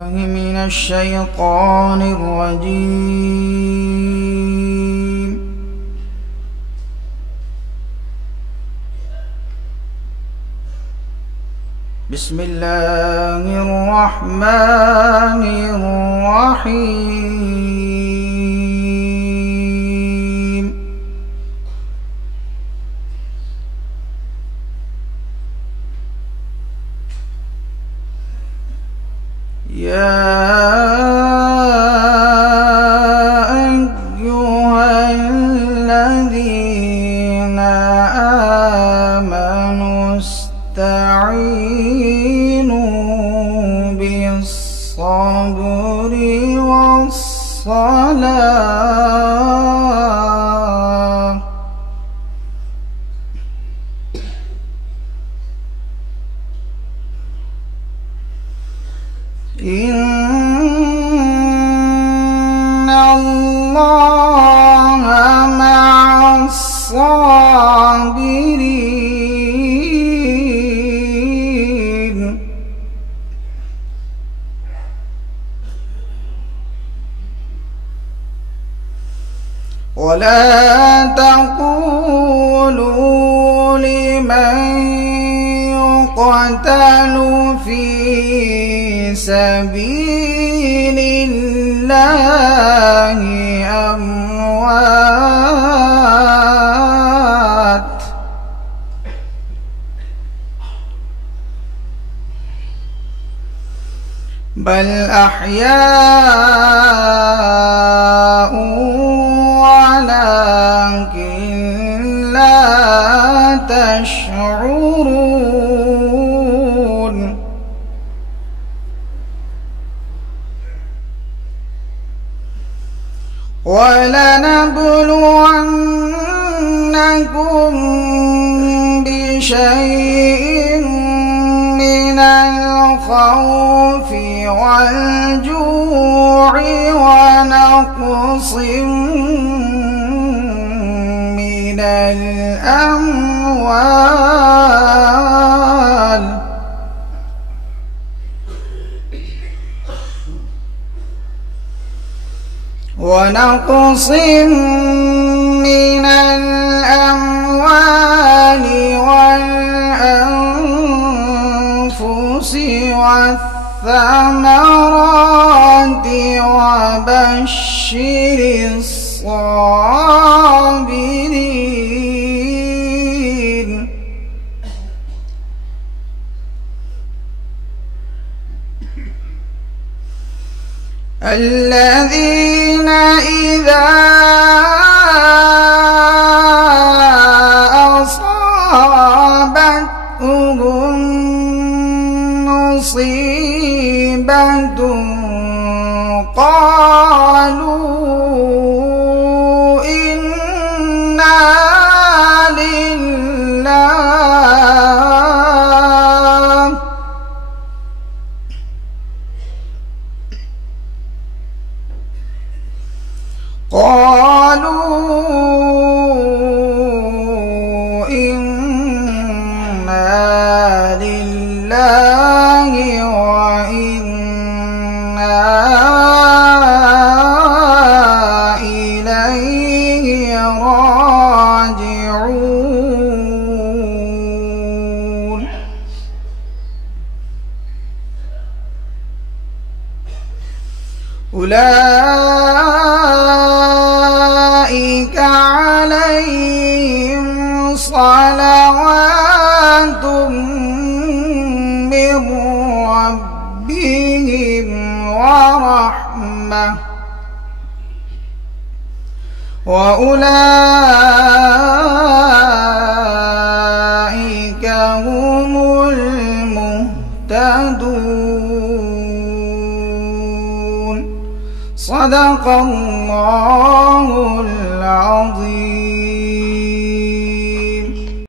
من الشيطان الرجيم. بسم الله الرحمن الرحيم. يا أيها الذين آمنوا استعينوا بالصبر والصلاة إن الله مع الصابرين. ولا تقولوا لمن يقتل في سبيل الله أموات، بل أحياء ولكن لا تشعرون. ولنبلونكم بشيء من الخوف والجوع ونقص من الأموال والأنفس والثمرات وبشر الصابرين. الذين إذا أصابتهم مصيبة قالوا إنا لله وإنا إليه راجعون. أولئك عليهم صلوات من ربهم ورحمة وأولئك هم المهتدون. صدق الله العظيم.